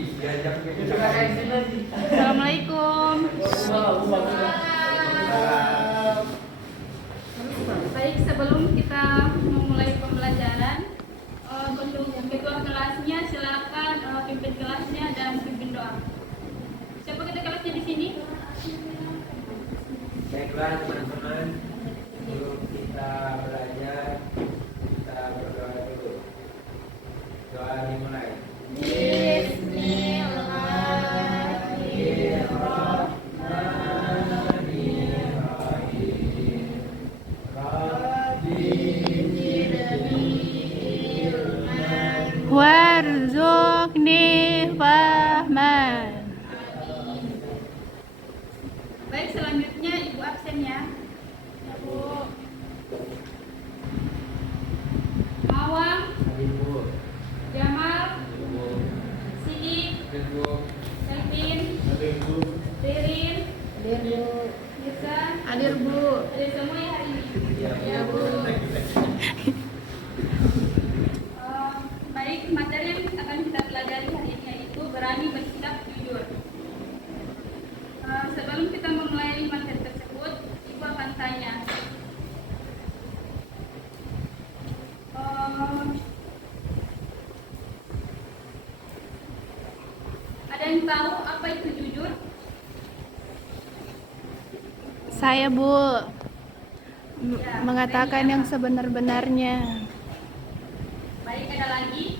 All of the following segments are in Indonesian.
Assalamualaikum. Baik, sebelum kita memulai pembelajaran, untuk ketua kelasnya silakan pimpin kelasnya dan pimpin doa. Siapa ketua kelasnya di sini? Baiklah teman-teman, sebelum kita belajar, kita berdoa dulu. Doa dimulai. Warzuqni fahman. Baik, selanjutnya Ibu absen ya. Bu. Mawang, Ibu, Jamal, Ibu, Sidik, Ibu, Selvin, Ibu, Ririn, Mirza, Hadir Bu. ada semua ya hari ini. ya Bu. Baik, materi yang akan kita pelajari hari ini yaitu berani bersikap jujur. Sebelum kita memulai materi tersebut, Ibu akan tanya, ada yang tahu apa itu jujur? Saya Bu Ya, mengatakan baik, yang sebenar-benarnya. Baik, ada lagi?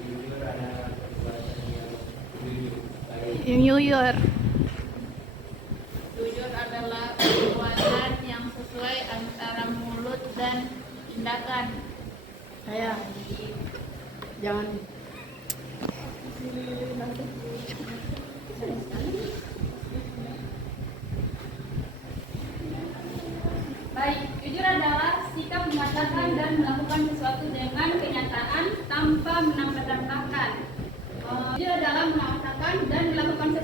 Jujur adalah perbuatan yang jujur, baik. Jujur. Jujur adalah perbuatan yang sesuai antara mulut dan tindakan. Saya jangan Baik, jujur adalah sikap mengatakan dan melakukan sesuatu dengan kenyataan tanpa menambah-tambahkan. Jujur adalah mengatakan dan melakukan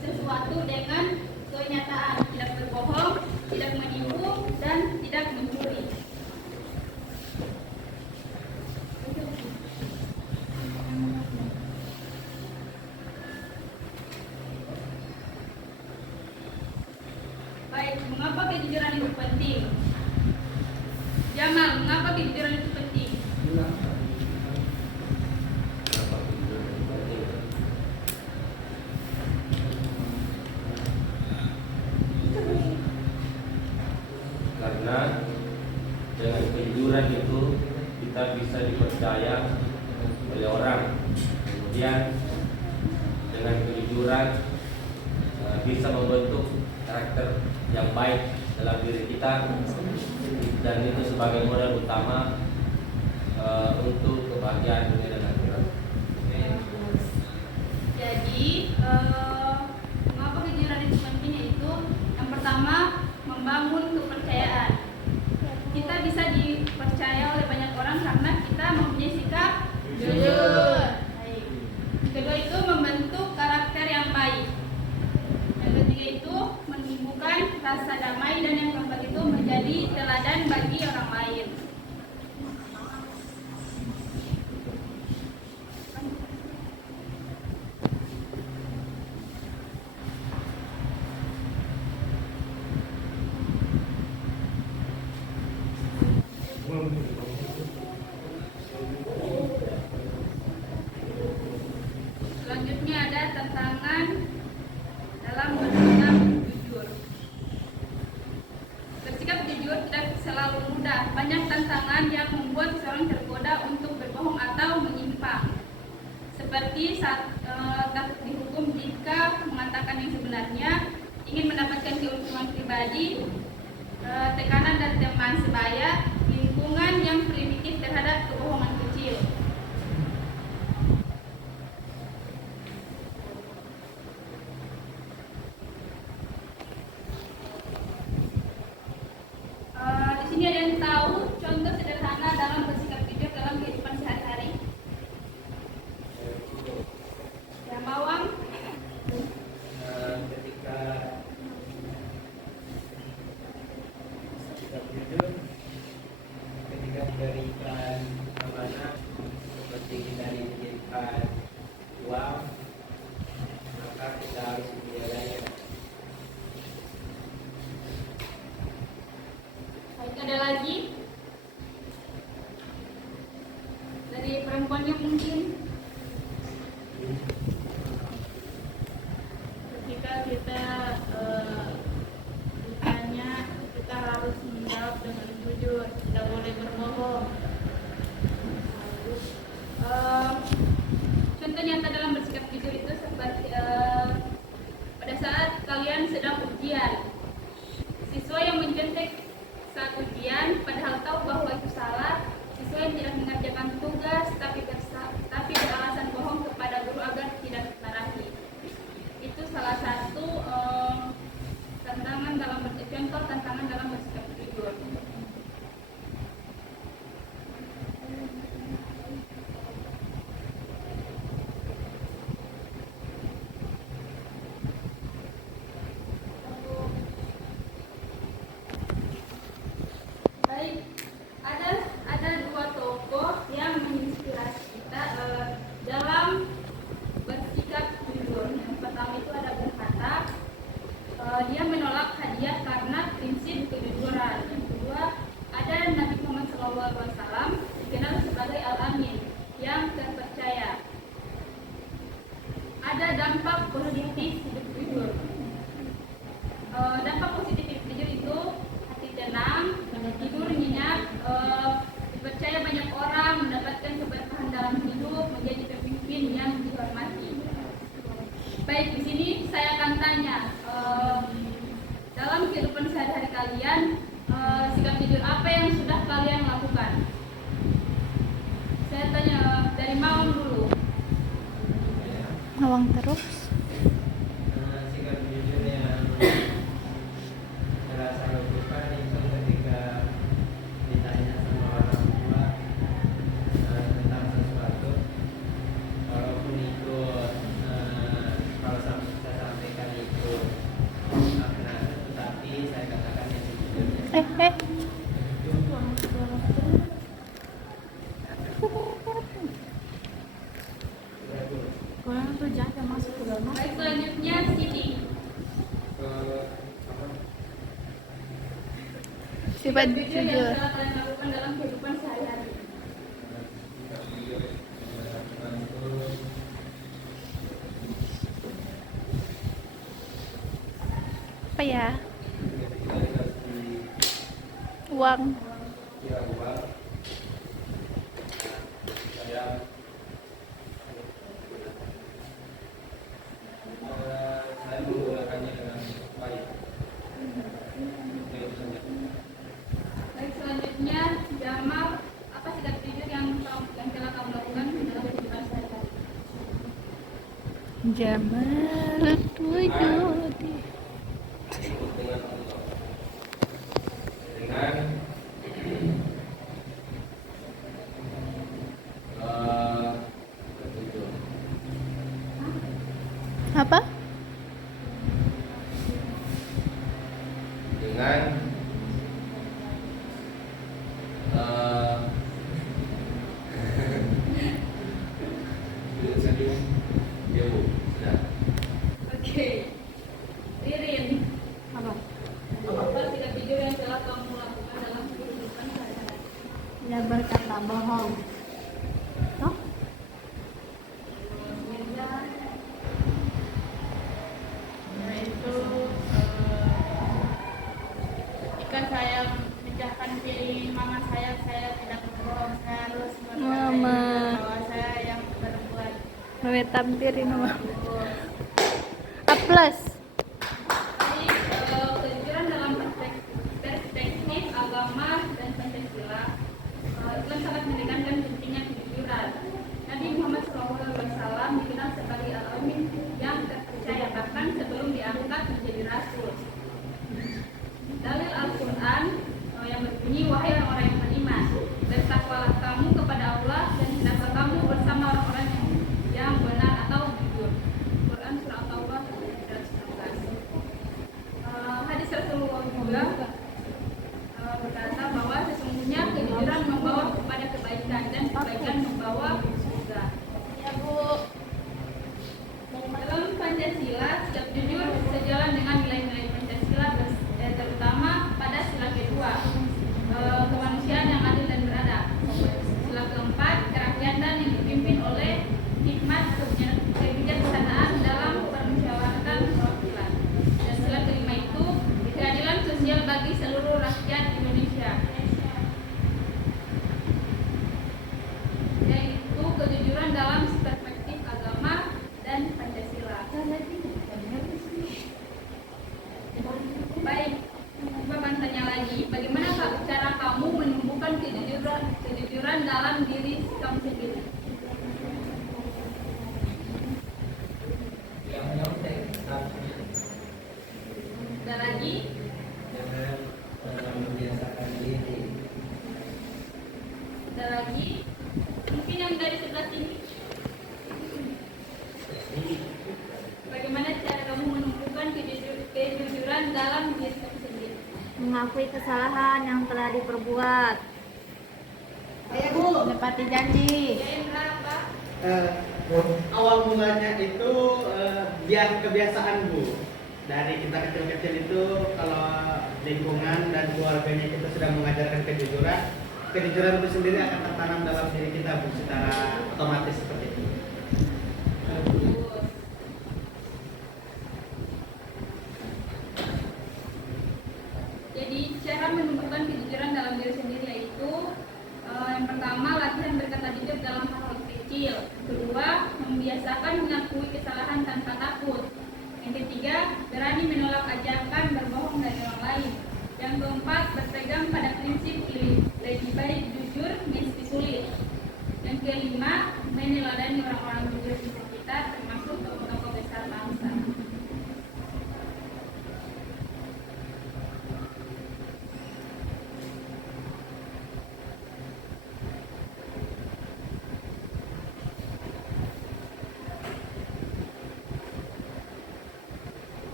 sesuatu dengan kenyataan, tidak berbohong, tidak menipu, dan tidak mencuri. Baik, mengapa kejujuran itu penting? Jamal, mengapa kejujuran itu penting? Karena dengan kejujuran itu kita bisa dipercaya oleh orang. Kemudian dengan kejujuran bisa membentuk karakter yang baik dalam diri kita, dan itu sebagai modal utama untuk kebahagiaan dunia dan akhirat. Jadi, mengapa kejujuran itu penting? Yaitu yang pertama, membangun kepercayaan. Kita bisa dipercaya oleh banyak orang karena kita mempunyai sikap jujur. Baik. Kedua itu membentuk karakter yang baik. Yang ketiga itu menimbulkan rasa damai, dan yang keempat itu menjadi teladan bagi orang lain. Selanjutnya ada tantangan dalam bersikap jujur. Bersikap jujur tidak selalu mudah. Banyak tantangan yang membuat seorang tergoda untuk berbohong atau menyimpang. Seperti saat takut dihukum jika mengatakan yang sebenarnya, ingin mendapatkan keuntungan pribadi, tekanan dari teman sebaya, lingkungan yang primitif terhadap kebohongan kecil. Di sini ada yang tahu contoh sederhana dalam bersikap jujur dalam kehidupan sehari-hari? Ya, Mawang. Ketika kita jujur, ketika diberikan amanah ada dampak positif hidup jujur. Dampak positif hidup jujur itu hati tenang, tidur nyenyak, dipercaya banyak orang, mendapatkan keberkahan dalam hidup, menjadi pemimpin yang dihormati. Baik, di sini saya akan tanya, dalam kehidupan sehari-hari kalian, sikap jujur apa yang sudah kalian lakukan? Saya tanya dari Mawang dulu. Ngawang terus. Sikap jujur yang terasa lakukan itu ketika ditanya sama orang tua tentang sesuatu, walaupun itu kalau saya sampaikan itu benar, tetapi saya katakan yang sejujurnya. Orang tuh jangan masuk ke dalam. Baik, selanjutnya Siti. Sifat Sikap jujur yang jujur. telah kalian lakukan dalam kehidupan sehari-hari. Apa ya? Uang. Saya menggunakannya dengan baik. Itu saja. Baik, selanjutnya Jamal, apa sikap jujur yang telah kamu lakukan dalam kehidupan sehari-hari? Jamal tujuh. Dengan Allah, dengan jujur. Apa? Dengan ya Bu, sudah. Oke. Ririn, Apa? apa sikap jujur yang telah kamu lakukan dalam kehidupan sehari-hari? Ya berkata bohong. Toh? Yaitu jika saya menjahkan pilih mama saya tidak berbohong, saya harus Mama. mengatakan bahwa saya yang berbuat Mame tampirin nama. betul. A plus. Jadi, kejujuran dalam perspektif agama dan Pancasila, Islam sangat menekankan pentingnya kejujuran. Nabi Muhammad SAW dikenal sebagai al-amin yang terpercaya bahkan sebelum diangkat menjadi rasul. Dalil Al-Quran yang berbunyi, wahai orang-orang yang beriman, bertakwalah kamu kepada Allah dan hendaklah kamu bersama orang-orang yang benar atau jujur. Quran surah At-Taubah ayat 116. Hadis Rasulullah juga berkata bahwa sesungguhnya kejujuran membawa kepada kebaikan dan kebaikan membawa surga. Ya Bu, Dalam Pancasila, sikap jujur sejalan dengan nilai-nilai Pancasila, terutama pada sila kedua, kemanusiaan yang adil dan beradab. Sila keempat, kerakyatan yang dipimpin oleh hikmat kebijaksanaan dalam permusyawaratan perwakilan. Dan sila kelima itu, keadilan sosial bagi seluruh rakyat Indonesia. Yaitu kejujuran dalam perspektif agama dan Pancasila. Baik, Coba akan tanya lagi, bagaimana cara kamu menumbuhkan kejujuran dalam diri kamu sendiri? Yang nyontek, Ada lagi? jangan membiasakan diri. Ada lagi? Mungkin yang dari sebelah sini. Bagaimana cara kamu menumbuhkan kejujuran dalam diri kamu sendiri? Mengakui kesalahan yang telah diperbuat. Menepati janji. Indra apa? Awal mulanya itu kebiasaan Bu. Dari kita kecil-kecil itu kalau lingkungan dan keluarganya kita sudah mengajarkan kejujuran itu sendiri akan tertanam dalam diri kita Bu secara otomatis seperti itu. Bagus. kesalahan tanpa takut. Yang ketiga, berani menolak ajakan berbohong dari orang lain. Yang keempat, berpegang pada prinsip lebih baik jujur meski sulit. Yang kelima, meneladani orang-orang jujur di sekitar, termasuk tokoh-tokoh besar bangsa.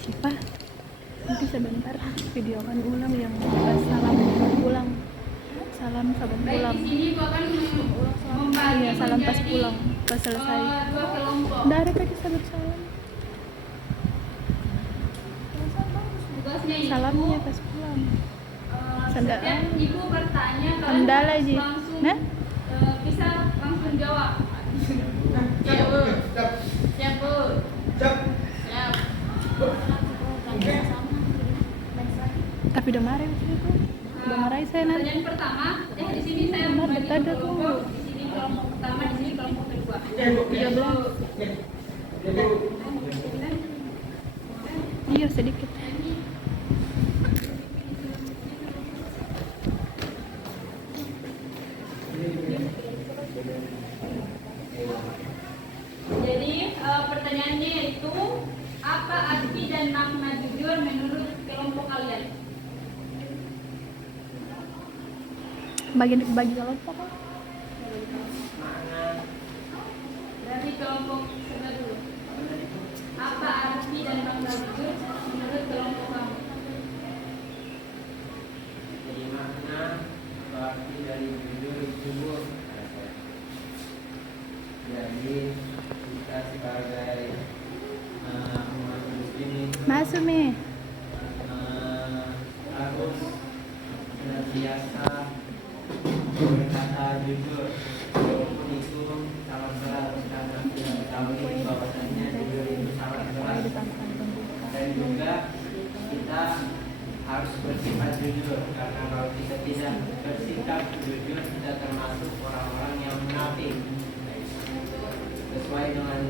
Siapa? Nanti sebentar videokan ulang yang salam pulang. Salam sabun Baik, pulang. di sini gua akan membagi Iya, salam pas menjadi, pulang, pas selesai. dua kelompok. Dari pakai sabun salam. Tugasnya itu Salamnya pas pulang. Sanda- setiap ibu bertanya kalian Hamdalah, harus Ji. langsung Nah? bisa langsung jawab. Siap bu. Siap bu. Siap. Tapi udah marah itu. Udah marahin saya nanti. Pertanyaan pertama, di sini saya Benar, membagi betul, dua tuh. kelompok. Di sini kelompok pertama, di sini kelompok kedua. Iya belum. Iya sedikit. Jadi pertanyaannya itu apa arti dan makna jujur menurut kelompok kalian? Bagi kelompok. Dari kelompok sebelah dulu. Apa arti dan makna jujur menurut kelompok kamu? Jadi makna atau arti dari jujur itu, jadi kita sebagai umat muslim itu Masuk nih. harus senantiasa berkata jujur, walaupun itu sangat berat karena kita ketahui bahwasanya jujur itu sangat berat, dan juga kita harus bersifat jujur, karena kalau kita tidak bersikap jujur kita termasuk orang-orang yang munafik. Sesuai dengan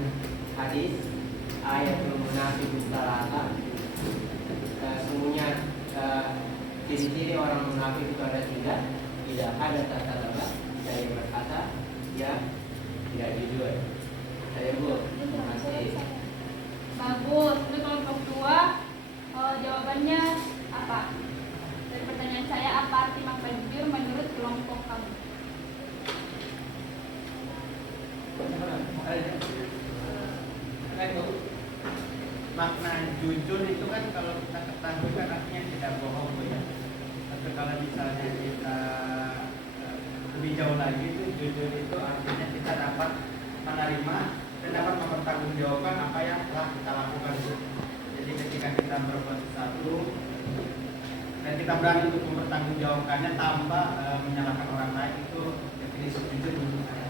hadis ayatul munafik salasa, sesungguhnya ciri-ciri orang munafik itu ada tiga. Tidak ada tata laba, saya berkata ya tidak jujur. Saya bu, terima kasih. Bagus. Untuk kelompok dua, jawabannya apa? Dari pertanyaan saya, apa arti makna jujur menurut kelompok kamu? Makna jujur itu kan kalau kita ketahui kan artinya tidak bohong Bu, ya. Tapi kalau misalnya kita lebih jauh lagi itu jujur itu artinya kita dapat menerima dan dapat mempertanggungjawabkan apa yang telah kita lakukan Bu. Jadi ketika kita berbuat sesuatu dan kita berani untuk mempertanggungjawabkannya tanpa menyalahkan orang lain, itu definisi jujur menurut saya.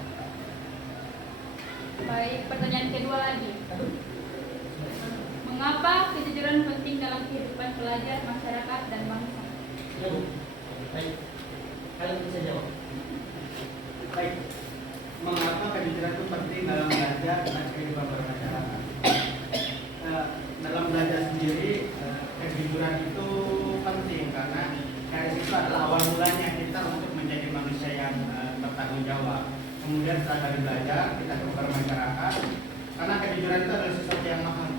Baik, pertanyaan kedua lagi. Mengapa kejujuran penting dalam kehidupan pelajar, masyarakat, dan bangsa? Baik, kalian bisa jawab. Baik, mengapa kejujuran itu penting dalam belajar dan kehidupan bermasyarakat? Dalam belajar sendiri, kejujuran itu penting karena dari situ adalah awal mulanya kita untuk menjadi manusia yang bertanggung jawab. Kemudian setelah dari belajar, kita ke bermasyarakat, karena kejujuran itu adalah sesuatu yang mahal.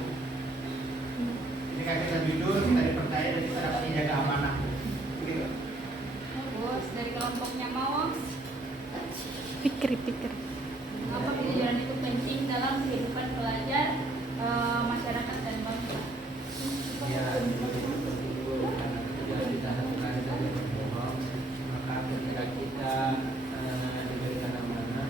Jika kita jujur, kita dipercaya dan kita dapat menjaga amanah. Begitu. Bagus. Dari kelompoknya Mawang, Pikir. mengapa kejujuran itu penting dalam kehidupan pelajar, masyarakat, dan bangsa? Ya, itu karena kejujuran kita lakukan dari berbohong, maka ketika kita diberikan amanah,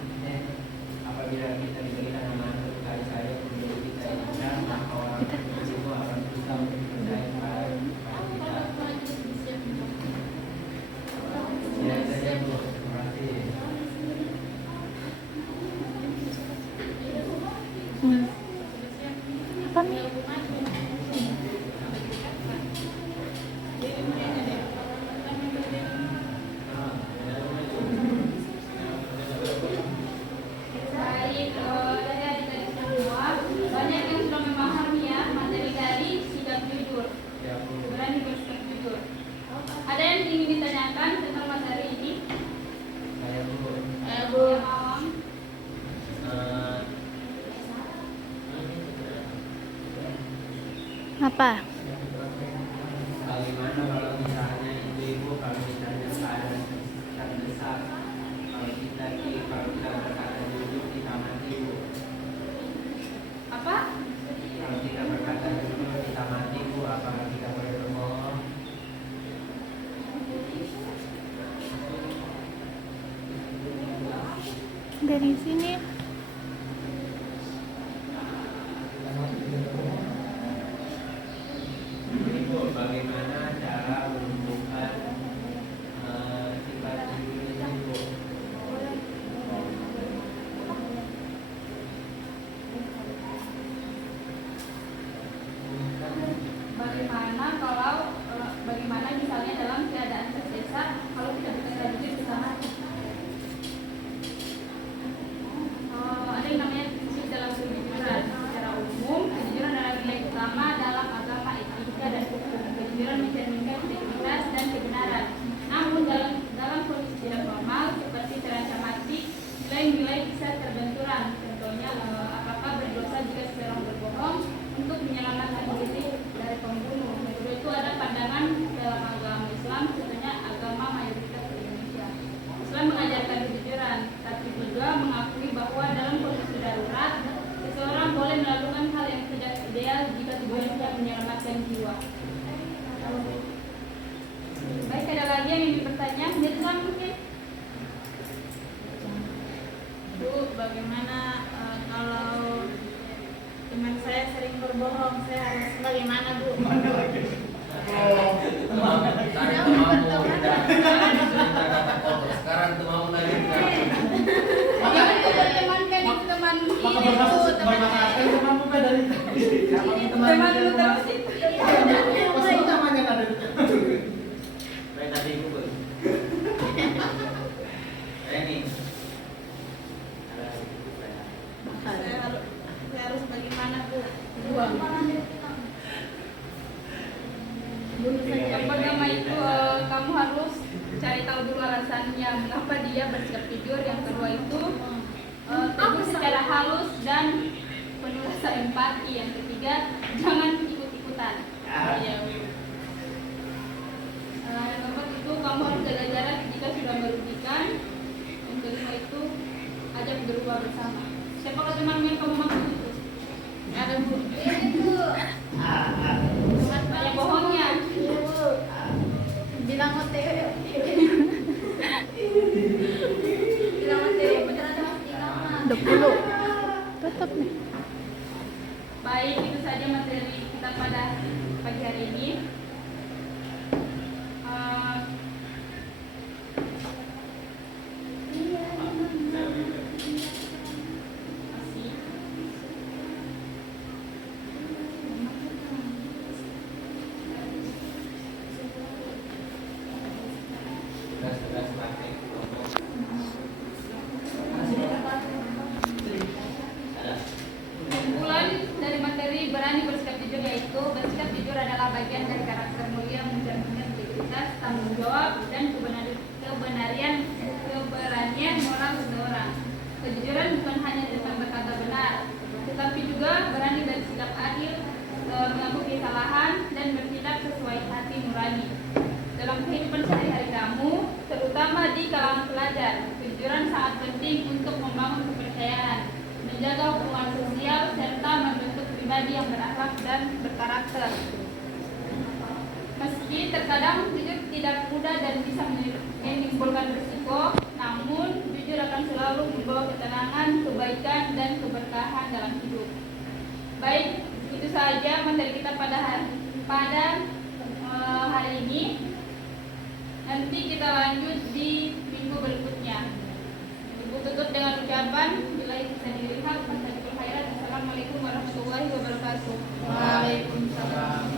apabila kita diberikan amanah kepada saya, kemudian kita ingat, maka orang itu akan berusaha untuk percaya kepada kita. Apa? Bagaimana kalau misalnya ibu-ibu, kalau misalnya keadaan terdesak, kalau kita berkata jujur kita mati bu. Apa? Kalau kita berkata jujur kita mati bu, apakah kita boleh berbohong? Dari sini. Ibu, bagaimana cara menumbuhkan sifat jujur ini bu? Bagaimana misalnya dalam keadaan terdesak kalau kita berkata jujur bisa mati? Ada yang namanya prinsip dalam kejujuran. Secara umum, kejujuran adalah nilai utama dalam agama, etika, dan hukum. Kejujuran mencerminkan integritas dan kebenaran. Namun dalam kondisi tidak normal seperti terancam mati, nilai-nilai bisa terbenturan. Contohnya, apakah berdosa jika seseorang berbohong untuk menyelamatkan diri dari pembunuh. Yang kedua itu ada pandangan dalam agama Islam, contohnya agama mayoritas di Indonesia. Islam mengajarkan kejujuran, tapi juga mengakui bahwa dalam kondisi darurat, seseorang boleh melakukan hal yang tidak ideal jika tujuannya menyelamatkan jiwa. Baik, ada lagi yang ingin bertanya? Jangan mungkin. Bu, bagaimana kalau teman saya sering berbohong, saya harus bagaimana Bu? Sekarang tuh mau lagi Jangan teman-teman itu teman Maka ini, Bu, teman bermasalah teman apa dari teman dulu terus itu. Pasti namanya ada. Baik tadi ibu bu. Ini. Saya harus bagaimana Bu? Yang pertama itu kamu harus cari tahu dulu alasannya mengapa dia bersikap jujur. Yang kedua itu tegur secara halus dan penuh rasa empati. Yang ketiga, jangan ikut-ikutan. Iya Bu. Yang keempat itu kamu harus jaga jarak jika sudah merugikan. Yang kelima itu ajak berubah bersama. Siapakah teman yang kamu maksud itu? Ada Bu. Banyak bohongnya. Bilang OTW. Bilang materi beneran masih lama. 20. Tetap nih. Baik, itu saja materi kita pada pagi hari ini. Masih. Sudah praktek. Kesimpulan dari materi berani bersikap jujur yaitu bersikap jujur adalah bagian dari karakter mulia mencerminkan integritas, tanggung jawab, dan keberanian moral seseorang. Kejujuran bukan hanya tentang berkata benar, tetapi juga berani bersikap adil, mengakui kesalahan, dan bertindak sesuai hati nurani. Dalam kehidupan sehari-hari kamu, terutama di kalangan pelajar, kejujuran sangat penting untuk membangun kepercayaan, menjaga hubungan sosial, serta membentuk pribadi yang berakhlak dan berkarakter. Meski terkadang jujur tidak mudah dan bisa menimbulkan risiko, namun jujur akan selalu membawa ketenangan, kebaikan, dan keberkahan dalam hidup. Baik, itu saja materi kita pada hari ini. Nanti kita lanjut di minggu berikutnya. Ibu tutup dengan ucapan bila bisa dilihat. Assalamualaikum warahmatullahi wabarakatuh. Waalaikumsalam.